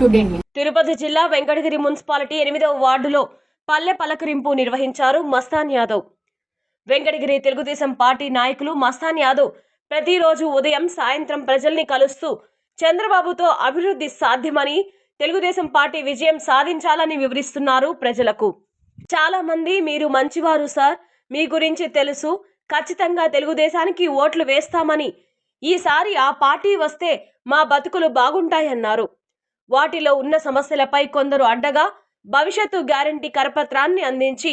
Today Tirupati జిల్లా Venkatagiri municipality ఎనిమిదవ వార్డులో పల్లె పలకరింపు నిర్వహించారు మస్తాన్ యాదవ్. వెంకటగిరి తెలుగుదేశం పార్టీ నాయకులు మస్తాన్ యాదవ్ ప్రతిరోజు ఉదయం సాయంత్రం ప్రజల్ని కలుస్తూ చంద్రబాబుతో అభివృద్ధి సాధ్యమని తెలుగుదేశం పార్టీ విజయం సాధించాలని వివరిస్తున్నారు ప్రజలకు. చాలా మంది మీరు మంచివారు సార్ మీ గురించి తెలుసు ఖచ్చితంగా తెలుగుదేశానికి ఓట్లు వేస్తామని ఈసారి ఆ పార్టీ వస్తే మా బతుకులు బాగుంటాయన్నారు. వాటిలో ఉన్న సమస్యలపై కొందరు అడ్డగా భవిష్యత్తు గ్యారంటీ కరపత్రాన్ని అందించి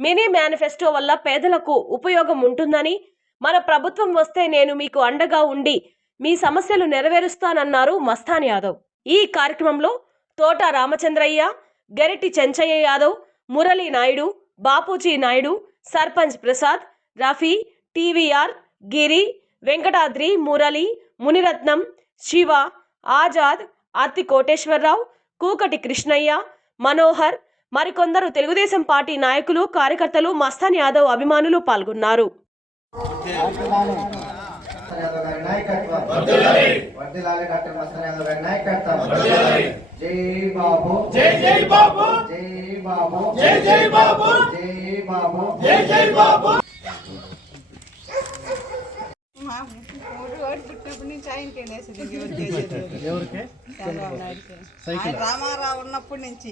మినీ మేనిఫెస్టో వల్ల పేదలకు ఉపయోగం ఉంటుందని మన ప్రభుత్వం వస్తే నేను మీకు అండగా ఉండి మీ సమస్యలు నెరవేరుస్తానన్నారు మస్తాన్ యాదవ్. ఈ కార్యక్రమంలో తోట రామచంద్రయ్య గెరటి చెంచయ్య యాదవ్ మురళీ నాయుడు బాపూజీ నాయుడు సర్పంచ్ ప్రసాద్ రఫీ టీవీఆర్ గిరి వెంకటాద్రి మురళి మునిరత్నం శివ ఆజాద్ అత్తి కోటేశ్వరరావు కూకటి కృష్ణయ్య మనోహర్ మరికొందరు తెలుగుదేశం పార్టీ నాయకులు కార్యకర్తలు మస్తాన్ యాదవ్ అభిమానులు పాల్గొన్నారు. మస్తాన్ యాదవ్ గారి నాయకత్వం. వర్ధిల్లాలి డాక్టర్ మస్తాన్ యాదవ్ గారి నాయకత్వం. జై బాబు. జై జై బాబు. జై బాబు. జై జై బాబు. జై బాబు. జై జై బాబు. మా పుట్టినప్పటి నుంచి ఆయనకే వేసేది ఎవరికి ఆయన రామారావు ఉన్నప్పటి నుంచి.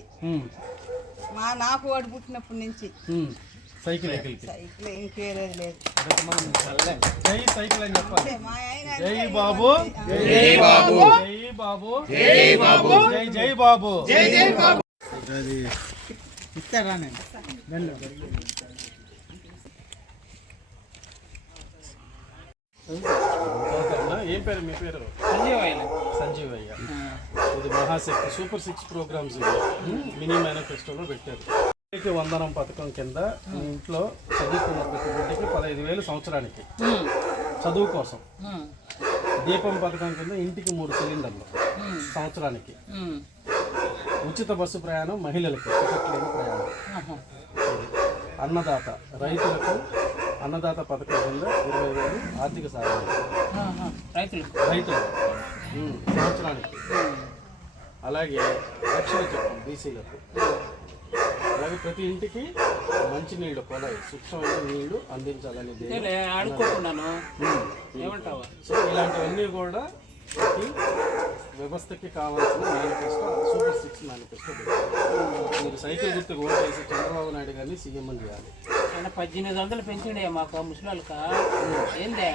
మా నాకు వాడు పుట్టినప్పటి నుంచి. సైకిల్. సైకిల్. ఇంకేరేది లేదు. జై సైకిల్ అని చెప్పాలి. అంటే మా ఆయన జై బాబు. జై బాబు. జై బాబు. జై బాబు. జై జై బాబు. జై జై బాబు. ఇస్తారా నేను ఏం పేరు? మీ పేరు? సంజీవ్ అయ్య ఇది Mahashakti super six programs. Mini మేనిఫెస్టోలో పెట్టారు. ఇంటికి వందనం పథకం కింద మీ ఇంట్లో చదువుకున్న ప్రతి బిడ్డకి పదహైదు వేలు సంవత్సరానికి. చదువు కోసం. దీపం పథకం కింద ఇంటికి మూడు సిలిండర్లు. సంవత్సరానికి. ఉచిత బస్సు ప్రయాణం మహిళలకు. టికెట్ లేని ప్రయాణం. అన్నదాత రైతులకు అన్నదాత పథకం కింద ఇరవై వేలు ఆర్థిక సహాయం రైతులు. రైతులు. సంవత్సరానికి. అలాగే రక్షణ చట్టం బీసీలకు. అలాగే ప్రతి ఇంటికి మంచినీళ్ళు కొలాయి స్వచ్ఛమైన నీళ్ళు అందించాలని ఏమంటావా? సో ఇలాంటివన్నీ కూడా ప్రతి వ్యవస్థకి కావాల్సిన మేనిఫెస్టో సూపర్ సిక్స్ మేనిఫెస్టో. మీరు సైకిల్ గుర్తుకు ఓటేసి చంద్రబాబు నాయుడు గారిని సీఎం అని చేయాలి. పద్దెనిమిది వందలు పెంచిండే మాకు ముసలి ముసలిక ఏందే?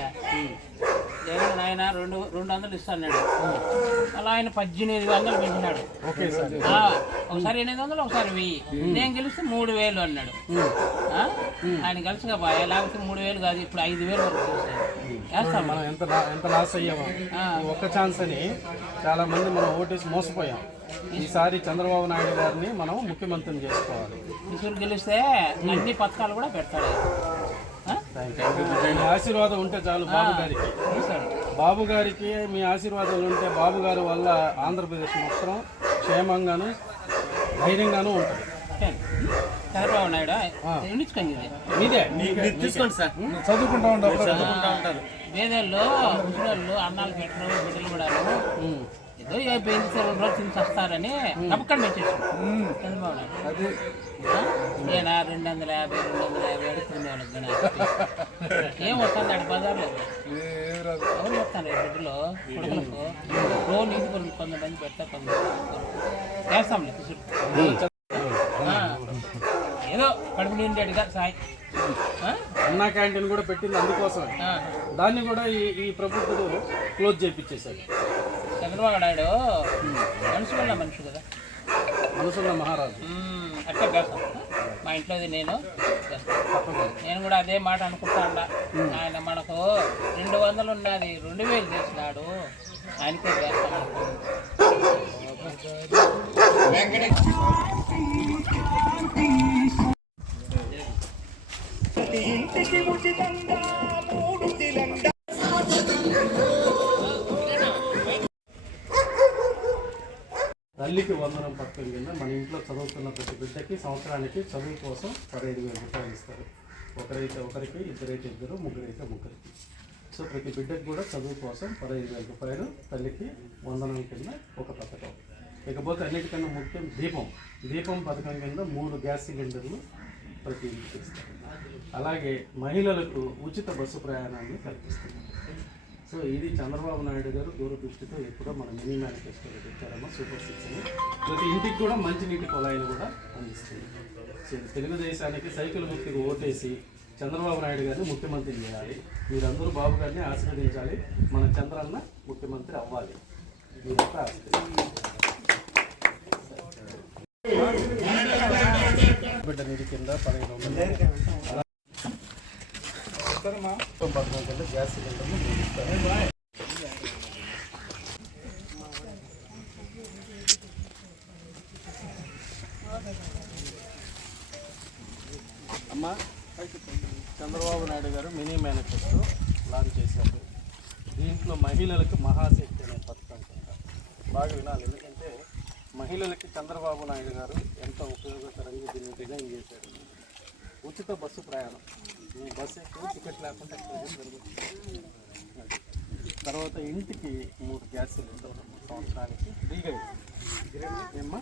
జగన్ ఆయన రెండు రెండు వందలు ఇస్తాడు అలా ఆయన పద్దెనిమిది వందలు పెంచినాడు. Okay sir. ఆ, ఒకసారి ఎనిమిది వందలు ఒకసారి వెయ్యి. నేను గెలిస్తే మూడు వేలు అన్నాడు. ఆ? ఆయన కలిసిగా బాయ్ లేకపోతే మూడు వేలు కాదు ఇప్పుడు ఐదు వేలు వరకు చేస్తాడు వేస్తాం మనం ఎంత లా- ఎంత లాస్ అయ్యామో. ఈ ఒక్క ఛాన్స్ అని చాలా మంది మనం ఓటేసి మోసపోయాం. ఈసారి చంద్రబాబు నాయుడు గారిని మనం ముఖ్యమంత్రిని చేసుకోవాలి. ఇసురు గెలిస్తే అన్ని పథకాలు కూడా పెడతాడు? మీ ఆశీర్వాదం ఉంటే చాలు బాబు గారికి. బాబు గారికి మీ ఆశీర్వాదాలు ఉంటే బాబు గారి వల్ల ఆంధ్రప్రదేశ్ మొత్తం క్షేమంగాను ధైర్యంగాను ఉంటుంది. ఓకే. చంద్రబాబు నాయుడు ఇది. మీదే? తీసుకోండి సార్. చదువుకుంటా ఉంటారు. వేదేళ్ళు ముసలోళ్ళు అన్నాలు పెట్టరు బిడ్డలు కూడా ఏదో ఏ పెంచి రెండు రోజులు తిని వస్తారని నమ్మకం పెట్టేసి చంద్రబాబు నాయుడు. ఆ? నేనా రెండు వందల యాభై రెండు వందల యాభై కానీ ఏం వస్తుంది ఆడ బజార్లో? ఎవరు వస్తాను బిడ్డలు కొడుకులకు? రోజు నీతి కొరకు కొంతమంది పెడతా కొంతమంది వేస్తాంలే. ఏదో కడుపు నిండేట్టుగా సాయి? అన్నా క్యాంటీన్ కూడా పెట్టింది అందుకోసమే ఆ. దాన్ని కూడా ఈ ఈ ప్రభుత్వుడు క్లోజ్ చేయించేశాడు చంద్రబాబు నాయుడు వల్ల మనిషి కదా. మనసున్న మహారాజు. అట్లా చేస్తాం మా ఇంట్లో నేను. చేస్తాను. నేను కూడా అదే మాట అనుకుంటా ఆయన మనకు రెండు వందలు ఉన్నది రెండు వేలు చేసినాడు. ఆయనకే చేస్తాం అనుకుంటున్నాను. తల్లికి వందనం పథకం కింద మన ఇంట్లో చదువుతున్న ప్రతి బిడ్డకి సంవత్సరానికి చదువు కోసం పదహైదు వేల రూపాయలు ఇస్తారు. ఒకరైతే ఒకరికి ఇద్దరైతే ఇద్దరు ముగ్గురైతే ముగ్గురికి సో ప్రతి బిడ్డకి కూడా చదువు కోసం పదహైదు వేల రూపాయలు తల్లికి వందనం కింద ఒక పథకం. ఇకపోతే అన్నిటికన్నా ముఖ్యం దీపం. దీపం పథకం కింద మూడు గ్యాస్ సిలిండర్లు ప్రతి ఇంటికి ఇస్తారు. అలాగే మహిళలకు ఉచిత బస్సు ప్రయాణాన్ని కల్పిస్తుంది సో ఇది చంద్రబాబు నాయుడు గారు దూరదృష్టితో ఎప్పుడో మన మినీ మేనిఫెస్టోలో పెట్టారమ్మా సూపర్ సిక్స్ అని. ప్రతి ఇంటికి కూడా మంచినీటి కుళాయిలు కూడా అందిస్తుంది సో తెలుగుదేశానికి సైకిల్ ముక్తికి ఓటేసి చంద్రబాబు నాయుడు గారిని ముఖ్యమంత్రి చేయాలి. మీరందరూ బాబు గారిని ఆశీర్వదించాలి. మన చంద్రన్న ముఖ్యమంత్రి అవ్వాలి. మీరంతా ఆశీర్వదించాలి. బిడ్డ నీటి కింద పదిహేను వందలు. కింద గ్యాస్ సిలిండర్లు అమ్మా చంద్రబాబు నాయుడు గారు మినీ మేనిఫెస్టో లాంచ్ చేశారు. దీంట్లో మహిళలకు మహాశక్తి అనే పథకం కింద బాగా వినాలి. ఎందుకంటే మహిళలకి చంద్రబాబు నాయుడు గారు ఎంత ఉపయోగకరంగా దీన్ని డిజైన్ చేశారు. ఉచిత బస్సు ప్రయాణం. ఈ బస్సు ఎక్కువ టికెట్ లేకుండా జరుగుతుంది? తర్వాత ఇంటికి మూడు గ్యాస్ సిలిండర్ సంవత్సరానికి ఫ్రీగా ఏమ్మా?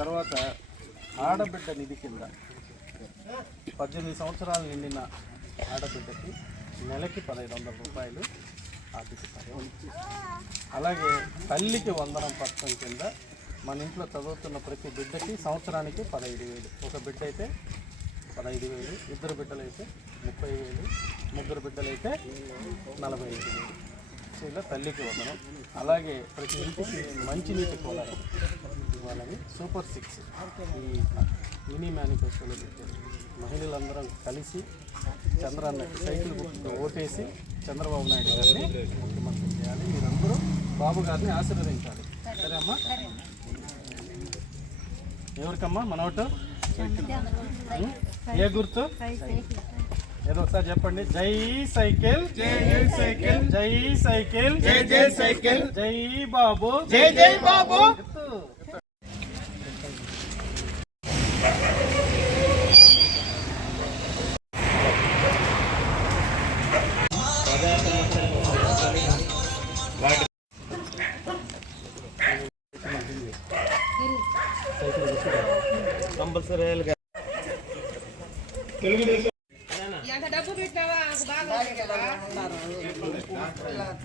తర్వాత ఆడబిడ్డ నిధి కింద పద్దెనిమిది సంవత్సరాలు నిండిన ఆడబిడ్డకి నెలకి పదహైదు వందల రూపాయలు ఆర్థిక అలాగే తల్లికి వందనం పథకం కింద మన ఇంట్లో చదువుతున్న ప్రతి బిడ్డకి సంవత్సరానికి పదహైదు వేలు. ఒక బిడ్డ అయితే పదహైదు వేలు ఇద్దరు బిడ్డలు అయితే ముప్పై వేలు ముగ్గురు బిడ్డలైతే నలభై ఐదు వేలు. సో ఇలా తల్లికి వందనం. అలాగే ప్రతి ఇంటికి మంచినీటి పోలారం ఇవ్వాలని సూపర్ సిక్స్. ఈ మినీ మేనిఫెస్టోలో పెట్టారు. మహిళలందరం కలిసి చంద్రాన్న సైకిల్ గుర్తుతో ఓటేసి చంద్రబాబు నాయుడు గారిని ముఖ్యమంత్రి చేయాలి. మీరందరూ బాబు గారిని ఆశీర్వదించాలి. సరే అమ్మా ఎవరికమ్మా? మన ఓటు? ఉం? ఏ గుర్తు? ఏదో ఒకసారి చెప్పండి. జై సైకిల్. జై జై సైకిల్. జై సైకిల్. జై జై సైకిల్. జై బాబు. జై జై బాబు.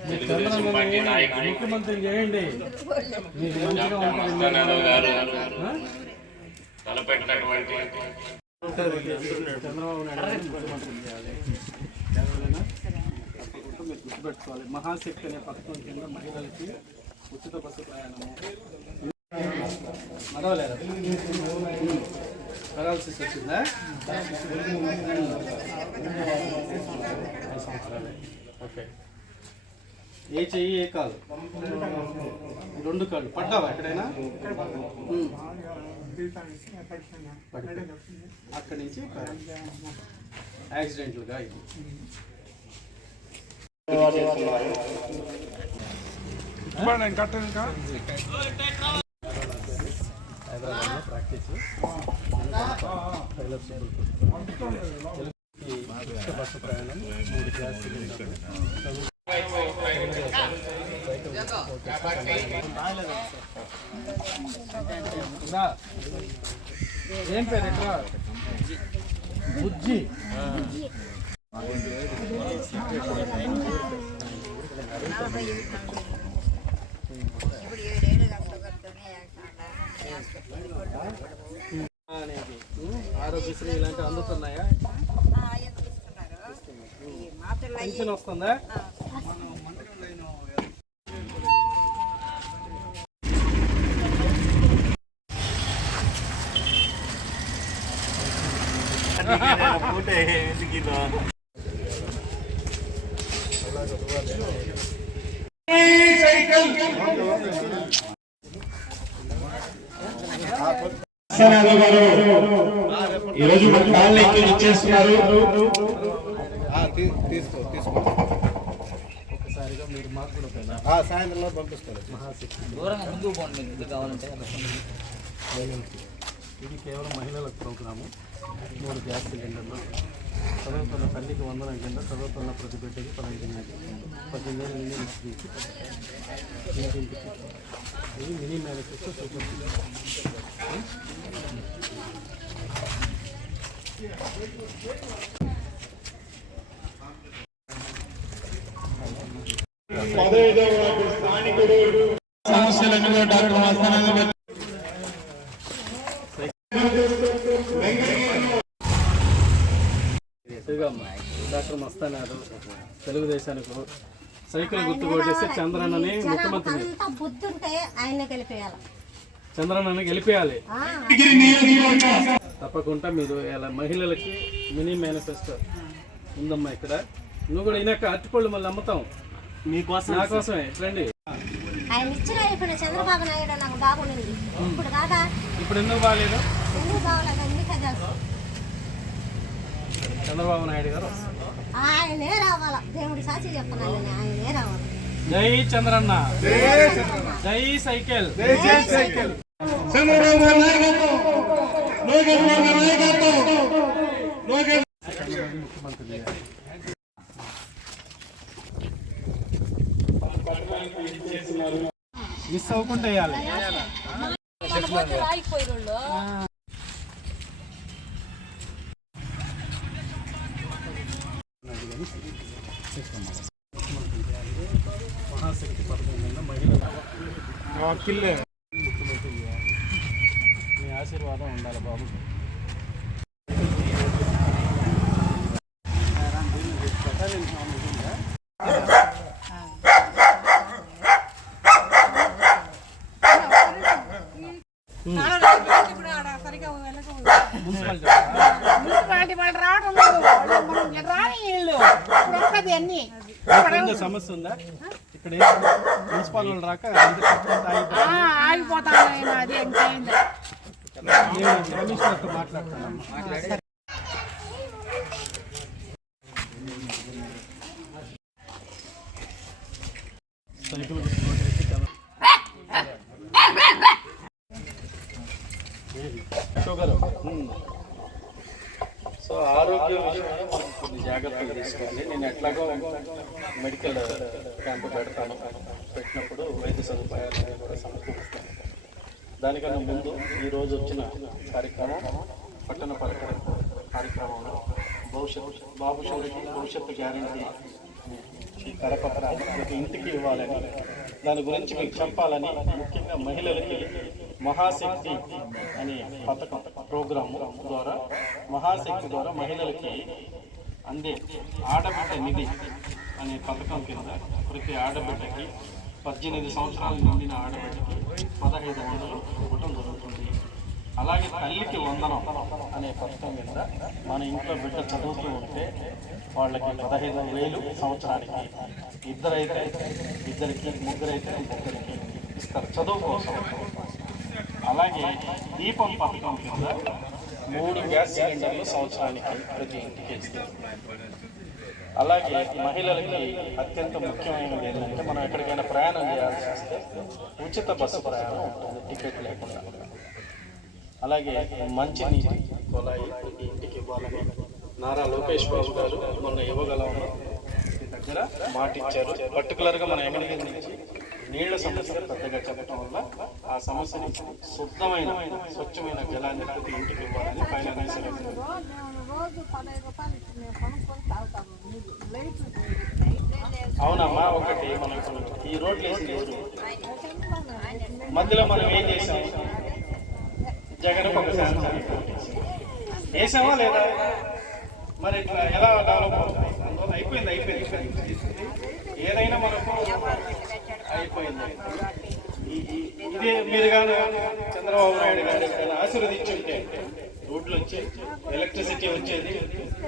మీరు చంద్రబాబు ముఖ్యమంత్రి చేయండి. చంద్రబాబు నాయుడు గుర్తుపెట్టుకోవాలి. మహాశక్తి అనే పథకం కింద మహిళలకి ఉచిత బస్సు ప్రయాణము. నడవలేరా వచ్చిందా ఓకే ఏ చెయ్యి ఏ కాలు? రెండు కాళ్ళు. పడ్డావా ఎక్కడైనా? అక్కడి నుంచి యాక్సిడెంట్లుగా ఇది. హైదరాబాద్లో ప్రాక్టీస్. టైలర్ బస్సు ప్రయాణం మూడు గ్యాస్ సిలిండర్లు ఏం పేరు ఎట్లా? బుజ్జి. ఆరోగ్యశ్రీ ఇలాంటివి అందుతున్నాయా? పెన్షన్ వస్తుందా సత్యనారాయణ గారు ఈరోజు మన కాలనీకి ఇచ్చేస్తున్నారు. సాయంత్రంలో దూరంగా ముందుకు పోండి ఇది కావాలంటే ఇది కేవలం మహిళల ప్రోగ్రాము. మూడు గ్యాస్ సిలిండర్లు. చదువుతున్న తల్లికి వందనం కింద చదువుతున్న ప్రతి బిడ్డకి పదహైదు పద్దెనిమిది వేలు ఇది మినీ మేనిఫెస్టో సూపర్ సమస్యలన్నీ కూడా డాక్టర్ మస్తానంద డాక్టర్ మస్తానాడు తెలుగుదేశానికి సైకిల్ గుర్తు కొట్టేస్తే చంద్రన్నని ముఖ్యమంత్రి అంత బుద్ధుంటే ఆయన్ని గెలిపేయాలి. చంద్రన్నని గెలిపేయాలి. తప్పకుండా మీరు ఇలా మహిళలకి మినీ మేనిఫెస్టో ఉందమ్మా ఇక్కడ. నువ్వు కూడా అయినాక అరటిపళ్ళు మళ్ళీ అమ్ముతాం. మీకోసం నా కోసమే. రండి ఆయన ఇచ్చిన ఇప్పుడు చంద్రబాబు నాయుడు నాకు బాగుండింది ఇప్పుడు కాదా? ఇప్పుడు ఎందుకు బాగాలేదు? ఎందుకు బాగలేదు అందుకే తెలుసు చంద్రబాబు నాయుడు గారు వస్తారు. ఆయనే రావాలా. దేవుడి సాక్షి చెప్తున్నాను నేను, ఆయనే రావాలి. జై చంద్రన్న. జై సైకిల్. చంద్రబాబు గారి నాయకత్వం లోకేష్ బాబు గారి నాయకత్వం లోకేష్ ముఖ్యమంత్రి మిస్ అవ్వకుండా వేయాలి. మహాశక్తి పథకం కింద మహిళలు ఆశీర్వాదం ఉండాలి బాబు. మున్సిపాలిటీ వాళ్ళు రావడం లేదు రాని ఇల్లు అన్ని సమస్య ఉందా? ఇక్కడ మున్సిపల్ వాళ్ళు రాక అందుకే ఆగిపోయింది. ఆ, ఆగిపోతాను. నేను అది ఇంకేంది నేను కమిషనర్తో మాట్లాడుతున్నాను షుగర్ సో ఆరోగ్య విషయంలో మనం కొన్ని జాగ్రత్తలు తీసుకోండి నేను ఎట్లాగో మెడికల్ క్యాంపు పెడతాను. పెట్టినప్పుడు వైద్య సదుపాయాలు కూడా సమకూరుస్తాను. దానికన్నా ముందు ఈరోజు వచ్చిన కార్యక్రమం పట్టణ పరక కార్యక్రమంలో భవిష్యత్ బాబు షౌరికి భవిష్యత్తు గ్యారంటీ ఈ ప్రతి ఇంటికి ఇవ్వాలని దాని గురించి మీకు చెప్పాలని ముఖ్యంగా మహిళలకి మహాశక్తి అనే పథకం ప్రోగ్రాము ద్వారా మహాశక్తి ద్వారా మహిళలకి అందే ఆడబిడ్డ నిధి అనే పథకం కింద ప్రతి ఆడబిడ్డకి పద్దెనిమిది సంవత్సరాలు నిండిన ఆడబిడ్డకి పదహైదు వందల అలాగే తల్లికి వందనం అనే పథకం కింద మన ఇంట్లో బిడ్డ చదువుతూ ఉంటే వాళ్ళకి పదహైదు వేలు సంవత్సరానికి. ఇద్దరైతే ఇద్దరికి ముగ్గురైతే ముగ్గురికి ఇస్తారు. చదువు కోసం. అలాగే దీపం పథకం కింద మూడు గ్యాస్ సిలిండర్లు సంవత్సరానికి ప్రతి ఇంటికి ఇస్తారు. అలాగే మహిళలకి అత్యంత ముఖ్యమైనది ఏంటంటే మనం ఎక్కడికైనా ప్రయాణం చేయాల్సి వస్తే ఉచిత బస్సు ప్రయాణం ఉంటుంది టికెట్ లేకుండా. అలాగే మంచి నీటి కొలాయి ప్రతి ఇంటికి ఇవ్వాలని నారా లోకేష్ బాబు గారు మొన్న ఇవ్వగలమని దగ్గర మాట ఇచ్చారు పర్టికులర్గా మన ఎమ్మెల్యే నుంచి నీళ్ళ సమస్య పెద్దగా చెప్పడం వల్ల ఆ సమస్యని శుద్ధమైన స్వచ్ఛమైన జలాన్ని ప్రతి ఇంటికి ఇవ్వాలని పైన అవునమ్మా ఒకటి మనం ఈ రోడ్లు వేసింది మధ్యలో మనం ఏం చేసాం? జగన్ వేసామా లేదా? మరి ఇట్లా ఎలా డెవలప్ అవుతుంది? అందువల్ల అయిపోయింది అయిపోయింది. ఏదైనా మనకు అయిపోయింది. ఇదే మీరు కానీ చంద్రబాబు నాయుడు గారు ఎప్పుడైనా ఆశీర్వదించుంటే రోడ్లు వచ్చాయి ఎలక్ట్రిసిటీ వచ్చేది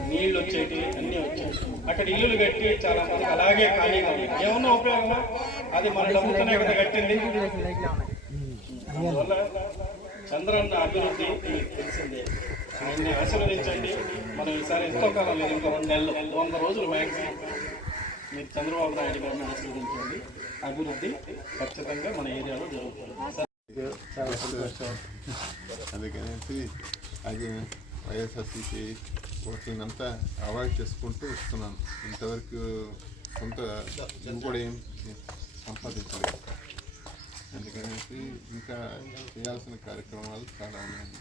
నీళ్ళు వచ్చేటి అన్నీ వచ్చేవి అక్కడ ఇల్లులు కట్టి చాలా మంది అలాగే ఖాళీగా ఉంది ఏమన్నా ఉపయోగమా? అది మన డబ్బుతోనే కదా కట్టింది. అందువల్ల చంద్రన్న అభివృద్ధి మీకు తెలిసిందే. ఆయన్ని ఆశీర్వదించండి. మనం ఈసారి ఎంతో కాలం లేదు ఇంకా రెండు నెలలు వంద రోజులు మ్యాక్సిమం మీరు చంద్రబాబు నాయుడు గారిని ఆశీర్వదించండి. అభివృద్ధి ఖచ్చితంగా మన ఏరియాలో జరుగుతుంది. చాలా సంతోషం అందుకనేసి అది వైఎస్ఆర్సీపీ వాటినంతా అవాయిడ్ చేసుకుంటూ వస్తున్నాను. ఇంతవరకు కొంత ఇవి కూడా ఏం సంపాదించలేదు. అందుకనేసి ఇంకా చేయాల్సిన కార్యక్రమాలు చాలా ఉన్నాయి.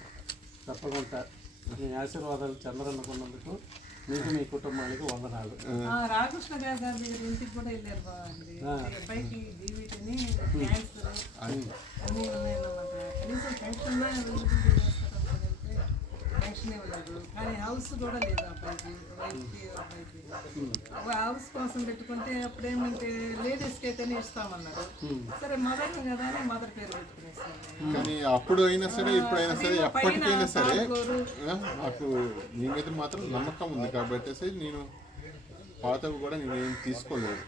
తప్పకుండా. మీ ఆశీర్వాదాలు చంద్రన్నకున్నందుకు మీకు మీ కుటుంబానికి వందనాలు. ఆ, రామకృష్ణ గారి గారి దగ్గర ఇంటికి కూడా వెళ్ళారు బాగుంది అబ్బాయికి డీవీటీని క్యాన్సర్ అని అన్నీ. ఉన్నాయన్నమాట. కనీసం పెన్షన్ ఇవ్వలేదు కానీ హౌస్ కూడా లేదు అబ్బాయికి వైఫ్కి అబ్బాయికి. హౌస్ కోసం పెట్టుకుంటే అప్పుడేమంటే లేడీస్కి అయితేనే ఇస్తామన్నారు. సరే మదర్ కదా అని మదర్ పేరు పెట్టుకునేసాను కానీ అప్పుడు అయినా సరే ఇప్పుడైనా సరే ఎప్పటికైనా సరే నాకు నీ మీద మాత్రం నమ్మకం ఉంది కాబట్టి నేను పాతవి కూడా నేను ఏం తీసుకోలేదు.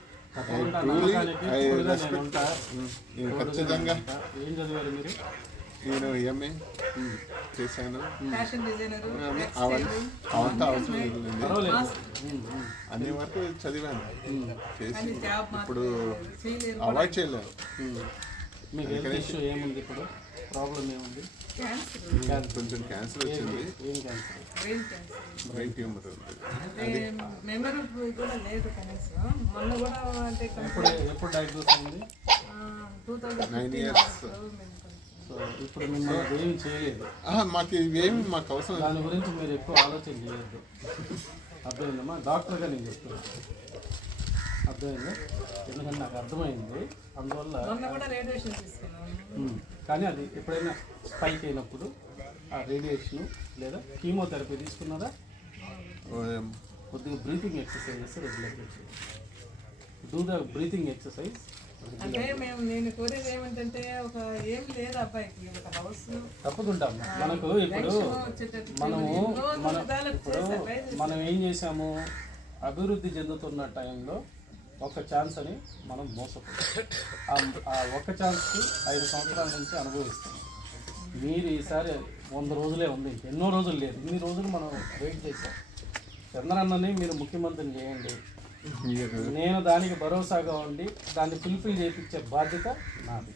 నేను ఖచ్చితంగా ఏం చదివారు మీరు? నేను ఎంఏ చేశాను. ఫ్యాషన్ డిజైనర్ అవన్నీ అవంతా అవసరం అన్ని వరకు చదివాను. చేసి ఇప్పుడు అవాయిడ్ చేయలేరు మీకు హెల్త్ ఇష్యూ ఏముంది ఇప్పుడు? ప్రాబ్లం ఏముంది? క్యాన్సర్ కొంచెం క్యాన్సర్ వచ్చింది. బ్రెయిన్ ట్యూమర్ ఉంది. మెమరీ కూడా లేదు కనీసం. మొన్న కూడా అంటే ఎప్పుడు డయాగ్నోస్ అయింది? నైన్ ఇయర్స్ సో ఇప్పుడు మిమ్మల్ని ఏం చేయలేదు. మాకు ఇవేమి మాకు అవసరం దాని గురించి మీరు ఎక్కువ ఆలోచన చేయొద్దు. అర్థమైందమ్మా? డాక్టర్గా నేను చెప్తున్నాను అర్థమైంది? ఎందుకంటే నాకు అర్థమైంది. అందువల్ల మొన్న కూడా రేడియేషన్ తీసుకున్నాను ఉమ్, కానీ అది ఎప్పుడైనా స్పైక్ అయినప్పుడు ఆ రేడియేషన్ లేదా కీమోథెరపీ తీసుకున్నారా? కొద్దిగా బ్రీతింగ్ ఎక్సర్సైజెస్ రెగ్యులర్గా డూ ద బ్రీతింగ్ ఎక్సర్సైజ్ అంటే మేము నేను కోరేది ఏమిటంటే ఒక ఏం లేదు అబ్బాయికి ఒక హౌస్ తప్పకుండా. మనకు ఇప్పుడు మనము మన ఇప్పుడు మనం ఏం చేసాము అభివృద్ధి చెందుతున్న టైంలో ఒక ఛాన్స్ అని మనం మోసపోతాం ఆ- ఆ ఒక్క ఛాన్స్కి ఐదు సంవత్సరాల నుంచి అనుభవిస్తాం మీరు ఈసారి వంద రోజులే ఉంది. ఎన్నో రోజులు లేదు. ఇన్ని రోజులు మనం వెయిట్ చేసాం చంద్రన్నని మీరు ముఖ్యమంత్రిని చేయండి. నేను దానికి భరోసాగా ఉండి దాన్ని ఫుల్ఫిల్ చేయించే బాధ్యత నాది.